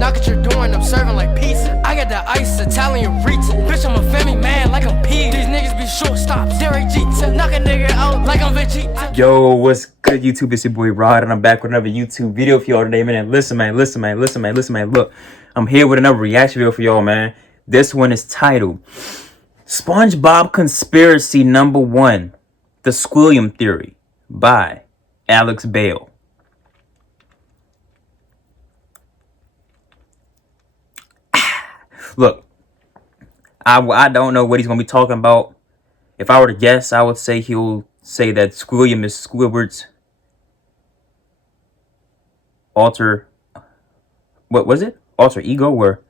Knock at your door and I'm serving like pizza. I got the ice, Italian reach. Bitch, I'm a family man like I'm P. These niggas be shortstops. Derek Jeter. Knock a nigga out like I'm Vegeta. Yo, what's good, YouTube? It's your boy Rod, and I'm back with another YouTube video for y'all today, man. And listen, man. Look, I'm here with another reaction video for y'all, man. This one is titled SpongeBob Conspiracy #1, The Squilliam Theory by Alex Bale. Look, I don't know what he's going to be talking about. If I were to guess, I would say he'll say that Squilliam is Squidward's alter ego or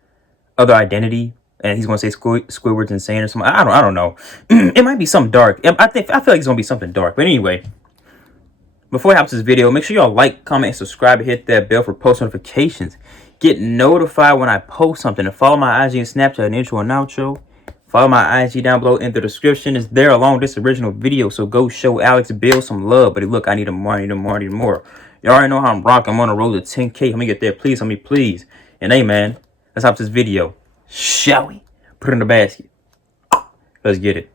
other identity, and he's going to say Squidward's insane or something. I don't know. It might be something dark. I feel like it's going to be something dark. But anyway, before I hop to this video, make sure y'all like, comment, and subscribe, and hit that bell for post notifications. Get notified when I post something, and follow my IG and Snapchat and intro and outro. Follow my IG down below in the description. It's there along with this original video, so go show Alex Bale some love. But look, I need more. Y'all already know how I'm rocking. I'm on the road to 10K. Let me get there, please. Please. And hey, man, let's hop to this video. Shall we? Put it in the basket. Let's get it.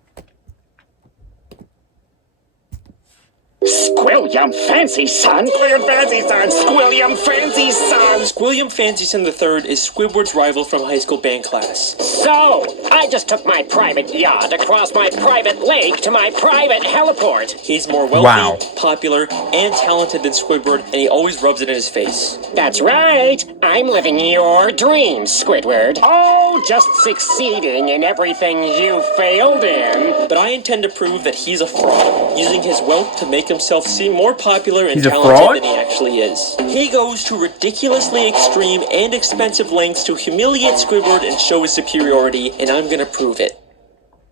Squilliam Fancy Son? Squilliam Fancy Son! Squilliam Fancy Son! Squilliam Fancy Son III is Squidward's rival from high school band class. So, I just took my private yacht across my private lake to my private heliport. He's more wealthy, popular, and talented than Squidward, and he always rubs it in his face. That's right! I'm living your dreams, Squidward. Oh, just succeeding in everything you failed in. But I intend to prove that he's a fraud, using his wealth to make himself seem more popular and He's a talented fraud? than he actually is. He goes to ridiculously extreme and expensive lengths to humiliate Squidward and show his superiority, and I'm gonna prove it.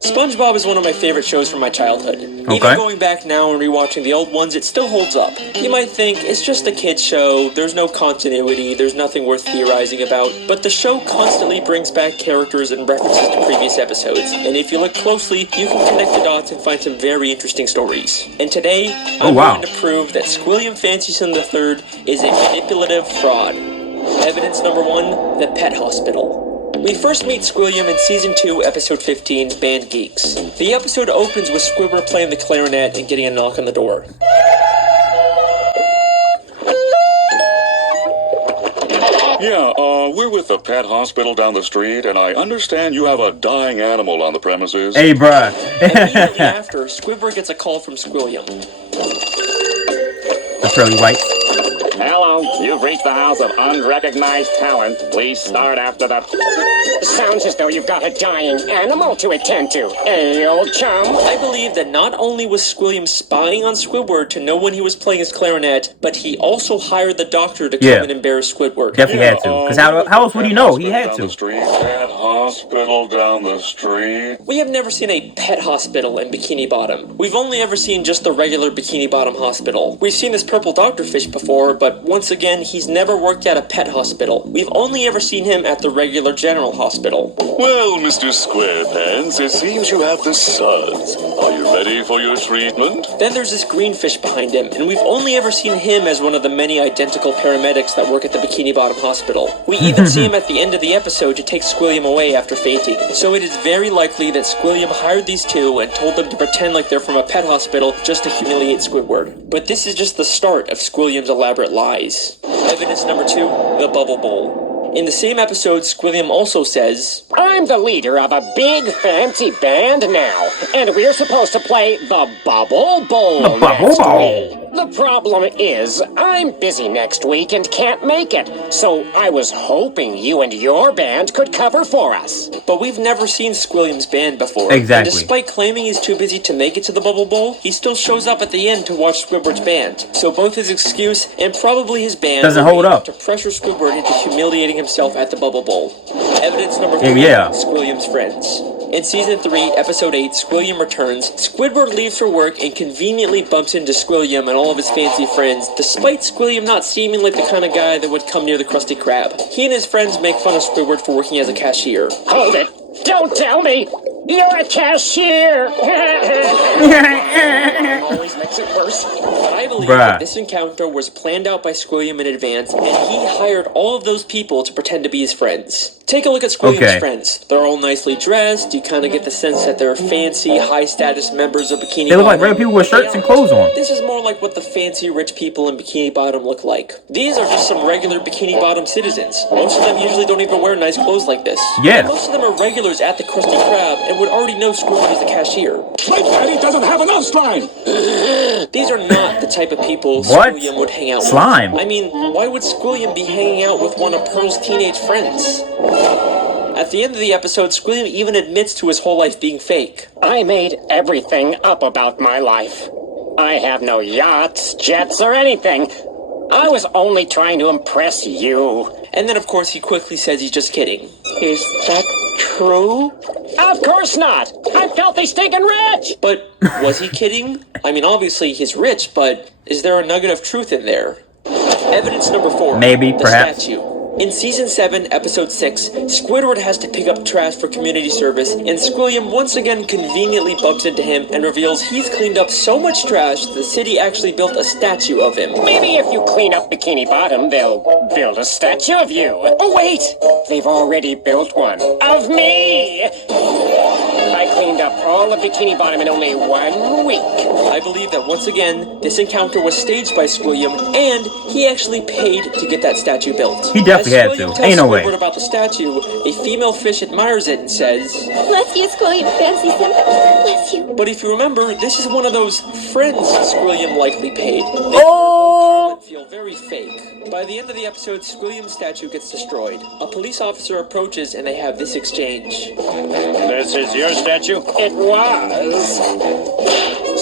SpongeBob is one of my favorite shows from my childhood. Even going back now and rewatching the old ones, it still holds up. You might think, it's just a kid's show, there's no continuity, there's nothing worth theorizing about, but the show constantly brings back characters and references to previous episodes, and if you look closely, you can connect the dots and find some very interesting stories. And today, I'm going to prove that Squilliam Fancy Son III is a manipulative fraud. Evidence number 1, the pet hospital. We first meet Squilliam in Season 2, Episode 15, Band Geeks. The episode opens with Squidward playing the clarinet and getting a knock on the door. Yeah, we're with the pet hospital down the street, and I understand you have a dying animal on the premises. Hey, bruh. Immediately after, Squidward gets a call from Squilliam. The pearly white. Hello, you've reached the House of Unrecognized Talent. Please start after the... Sounds as though you've got a dying animal to attend to, eh, old chum? I believe that not only was Squilliam spying on Squidward to know when he was playing his clarinet, but he also hired the doctor to come and embarrass Squidward. Definitely had to, because how else would he know? He had to. Pet hospital down the street. We have never seen a pet hospital in Bikini Bottom. We've only ever seen just the regular Bikini Bottom hospital. We've seen this purple doctorfish before, but once again, he's never worked at a pet hospital. We've only ever seen him at the regular general hospital. Well, Mr. Squarepants, it seems you have the suds. Are you ready for your treatment? Then there's this green fish behind him, and we've only ever seen him as one of the many identical paramedics that work at the Bikini Bottom hospital. We even see him at the end of the episode to take Squilliam away after fainting. So it is very likely that Squilliam hired these two and told them to pretend like they're from a pet hospital just to humiliate Squidward. But this is just the start of Squilliam's elaborate lies. Evidence number 2, the Bubble Bowl. In the same episode, Squilliam also says, I'm the leader of a big fancy band now, and we're supposed to play the Bubble Bowl next week. The problem is, I'm busy next week and can't make it, so I was hoping you and your band could cover for us. But we've never seen Squilliam's band before. Exactly. And despite claiming he's too busy to make it to the Bubble Bowl, he still shows up at the end to watch Squidward's band. So both his excuse and probably his band doesn't hold up to pressure Squidward into humiliating himself at the Bubble Bowl. Evidence number 3, Squilliam's friends. In Season 3, Episode 8, Squilliam returns. Squidward leaves for work and conveniently bumps into Squilliam and all of his fancy friends, despite Squilliam not seeming like the kind of guy that would come near the Krusty Krab. He and his friends make fun of Squidward for working as a cashier. Hold it! Don't tell me! You're a cashier! Always makes it worse. But I believe Bruh. that this encounter was planned out by Squilliam in advance, and he hired all of those people to pretend to be his friends. Take a look at Squilliam's Okay. friends. They're all nicely dressed. You kind of get the sense that they're fancy, high-status members of Bikini They look like Bottom. regular people with shirts and clothes on. This is more like what the fancy rich people in Bikini Bottom look like. These are just some regular Bikini Bottom citizens. Most of them usually don't even wear nice clothes like this. Yeah. Most of them are regulars at the Krusty Krab and would already know Squidward is the cashier. My daddy doesn't have enough slime. These are not the type of people What? Squilliam would hang out Slime. with. I mean, why would Squilliam be hanging out with one of Pearl's teenage friends? At the end of the episode, Squilliam even admits to his whole life being fake. I made everything up about my life. I have no yachts, jets, or anything. I was only trying to impress you. And then, of course, he quickly says he's just kidding. Is that true? Of course not! I'm filthy stinking rich! But was he kidding? I mean, obviously he's rich, but is there a nugget of truth in there? Evidence number 4. Maybe, the perhaps. Statue. In Season 7, Episode 6, Squidward has to pick up trash for community service, and Squilliam once again conveniently bumps into him and reveals he's cleaned up so much trash the city actually built a statue of him. Maybe if you clean up Bikini Bottom, they'll build a statue of you. Oh, wait! They've already built one. Of me! I cleaned up all of Bikini Bottom in only 1 week. I believe that once again, this encounter was staged by Squilliam, and he actually paid to get that statue built. He definitely As had Squilliam to. tells Ain't no way. Squidward about the statue, a female fish admires it and says, Bless you, Squilliam Fancy Senpai. Bless you. but if you remember, this is one of those friends Squilliam likely paid. Oh! They feel very fake. By the end of the episode, Squilliam's statue gets destroyed. A police officer approaches and they have this exchange. This is your statue? It was.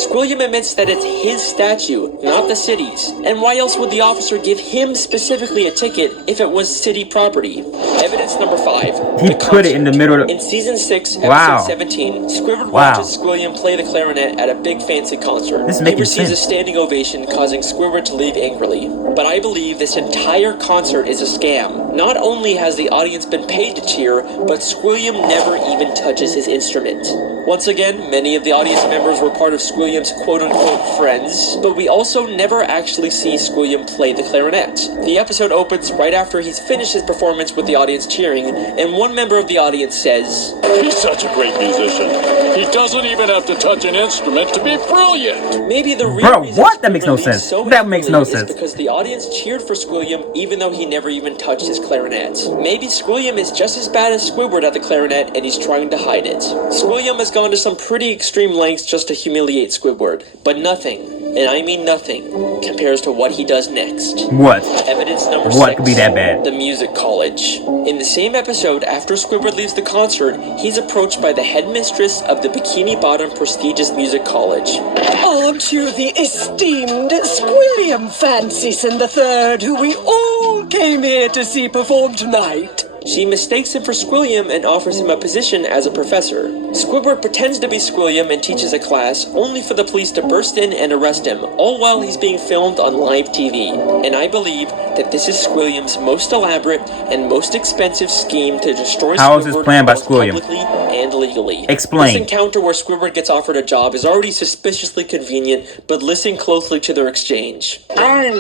Squilliam admits that it's his statue, not the city's. And why else would the officer give him specifically a ticket if it was city property? Evidence number 5. He the put it in the concert. middle of the- In Season 6, Episode Wow. 17, Squidward Wow. watches Squilliam play the clarinet at a big fancy concert. This is He making receives sense. a standing ovation, causing Squidward to leave angrily. But I believe this entire concert is a scam. Not only has the audience been paid to cheer, but Squilliam never even touches his instrument. Once again, many of the audience members were part of Squilliam's quote-unquote friends, but we also never actually see Squilliam play the clarinet. The episode opens right after he's finished his performance with the audience cheering, and one member of the audience says, He's such a great musician. He doesn't even have to touch an instrument to be brilliant. maybe the real Bro, reason what? That makes no Squidward leaves sense. so That makes no heavily sense. is because the audience cheered for Squilliam even though he never even touched his clarinet. Maybe Squilliam is just as bad as Squidward at the clarinet and he's trying to hide it. Squilliam has gone to some pretty extreme lengths just to humiliate Squidward, but nothing, and I mean nothing, compares to what he does next. What? Evidence number 6. What could be that bad? The music college. In the same episode, after Squidward leaves the concert, he's approached by the headmistress of the Bikini Bottom prestigious music college. Aren't you the esteemed Squilliam Fancyson III, who we all came here to see perform tonight? She mistakes him for Squilliam and offers him a position as a professor. Squidward pretends to be Squilliam and teaches a class, only for the police to burst in and arrest him, all while he's being filmed on live TV. And I believe that this is Squilliam's most elaborate and most expensive scheme to destroy How is this Squidward planned by both Squilliam? publicly and legally. Explain. This encounter where Squidward gets offered a job is already suspiciously convenient, but listen closely to their exchange. I'm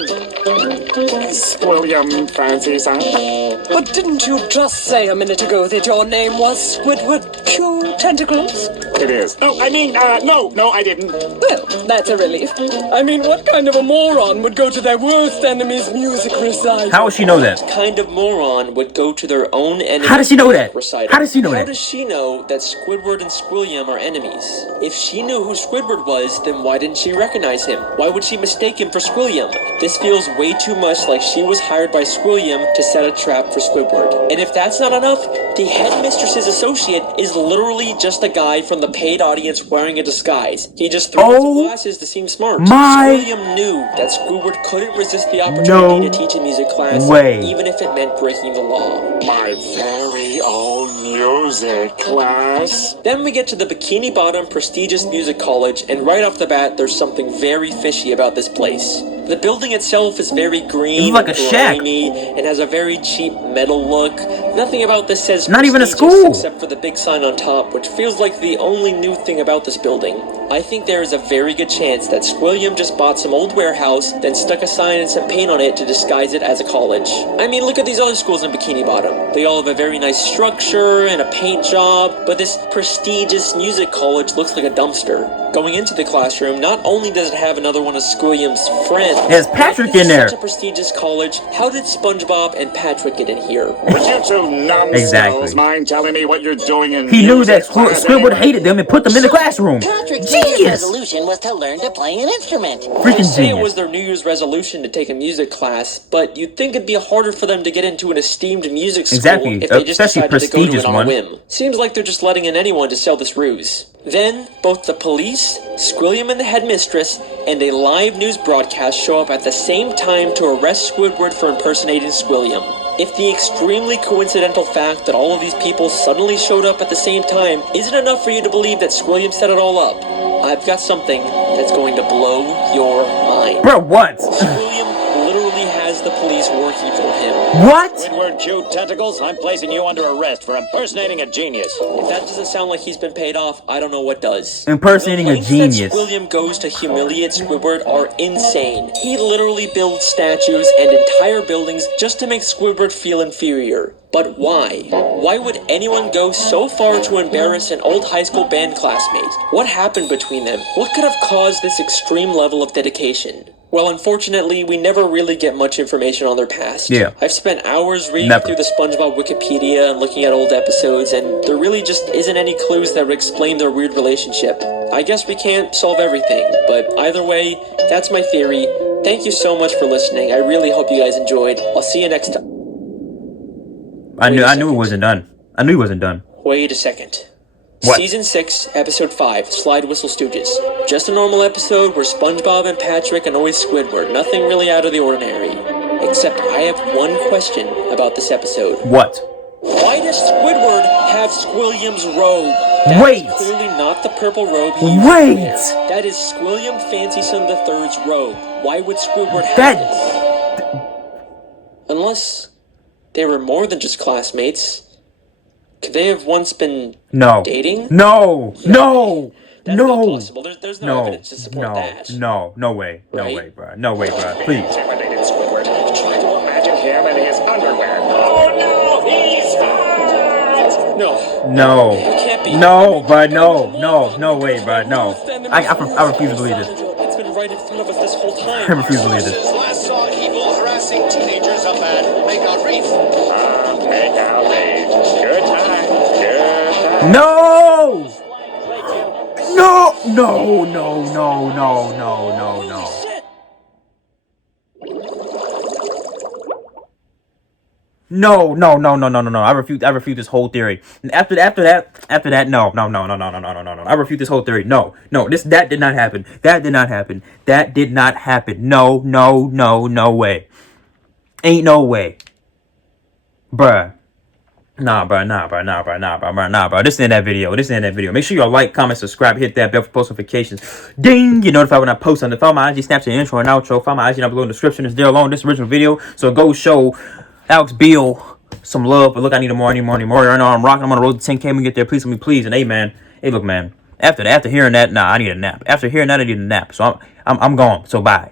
Squilliam Fancyson. But didn't you just say a minute ago that your name was Squidward Q Tentacles? It is. No, I mean, no, I didn't. Well, that's a relief. I mean, what kind of a moron would go to their worst enemy's music recital? How would she know that? Kind of moron would go to their own enemy. How does she know that? Recital. How does she know How that? does she know that Squidward and Squilliam are enemies? If she knew who Squidward was, then why didn't she recognize him? Why would she mistake him for Squilliam? This feels way too much like she was hired by Squilliam to set a trap for Squidward. And if that's not enough, the headmistress's associate is literally just a guy from the paid audience wearing a disguise. He just threw on some glasses to seem smart. my- Squilliam knew that Squidward couldn't resist the opportunity No to teach a music class, way. even if it meant breaking the law. My very own music class. Then we get to the Bikini Bottom prestigious music college, and right off the bat, there's something very fishy about this place. The building itself is very green, It's like a shack. grimy, and has a very cheap metal look. Nothing about this says not even a prestigious school, except for the big sign on top, which feels like the only new thing about this building. I think there is a very good chance that Squilliam just bought some old warehouse, then stuck a sign and some paint on it to disguise it as a college. I mean, look at these other schools in Bikini Bottom. They all have a very nice structure and a paint job, but this prestigious music college looks like a dumpster. Going into the classroom, not only does it have another one of Squilliam's friends, there's Patrick in there. Such a prestigious college. How did SpongeBob and Patrick get in here? Would you two numbskulls mind telling me what you're doing in He knew that music class Squidward anyway? hated them and put them in the classroom. Patrick's Genius! resolution was to learn to play an instrument. Freaking They say it genius. was their New Year's resolution to take a music class, but you'd think it'd be harder for them to get into an esteemed music school Exactly, if they just especially decided to go to it prestigious on one. a whim. Seems like they're just letting in anyone to sell this ruse. Then, both the police, Squilliam and the headmistress, and a live news broadcast show up at the same time to arrest Squidward for impersonating Squilliam. If the extremely coincidental fact that all of these people suddenly showed up at the same time isn't enough for you to believe that Squilliam set it all up, I've got something that's going to blow your mind. Bro, what? Squilliam literally has the police working for him. What? Squidward Jew Tentacles, I'm placing you under arrest for impersonating a genius. If that doesn't sound like he's been paid off, I don't know what does. Impersonating a The lengths genius. that Squilliam goes to humiliate Squidward are insane. He literally builds statues and entire buildings just to make Squidward feel inferior. But why? Why would anyone go so far to embarrass an old high school band classmate? What happened between them? What could have caused this extreme level of dedication? Well, unfortunately, we never really get much information on their past. Yeah. I've spent hours reading Never. through the SpongeBob Wikipedia and looking at old episodes, and there really just isn't any clues that would explain their weird relationship. I guess we can't solve everything, but either way, that's my theory. Thank you so much for listening. I really hope you guys enjoyed. I'll see you next time. I knew it wasn't done. I knew he wasn't done. Wait a second. What? Season 6, Episode 5, Slide Whistle Stooges. Just a normal episode where SpongeBob and Patrick annoy Squidward. Nothing really out of the ordinary. Except I have one question about this episode. What? Why does Squidward have Squilliam's robe? Wait. That's clearly not the purple robe he used Wait. to wear. That is Squilliam Fancyson III's robe. Why would Squidward have That- this? Unless they were more than just classmates. Could they have once been No. dating? No. No. That's no. not possible. There's no, No. evidence to support that. No. No way. No Right? way, bro. No way, bro. Please. Intimidated Squidward. Try to imagine him in his underwear. Oh no, he's hot! No. No. It can't be. No, bro. No way, bro. No. I refuse to believe this. It's been right in front of us this whole time. I refuse to believe this. Last saw evil harassing teenagers up at Make a Reef. Make out rage. Good time. Good time. No. No. No. No. No. No. No. No. No. No. I refute this whole theory. And after that, no. I refute this whole theory. No. That did not happen. That did not happen. No way. Ain't no way. Bruh. Nah, bro. This is in that video. Make sure y'all like, comment, subscribe, hit that bell for post notifications. Ding! You're notified when I post something. Follow my IG, Snapchat, intro and outro. Follow my IG down below in the description. It's there along this original video. So go show Alex Beal some love. But look, I need more. I know I'm rocking. I'm on the road to 10K. We get there. Please, and hey, man. Hey, look, man. After hearing that, I need a nap. After hearing that, I need a nap. So I'm gone. So bye.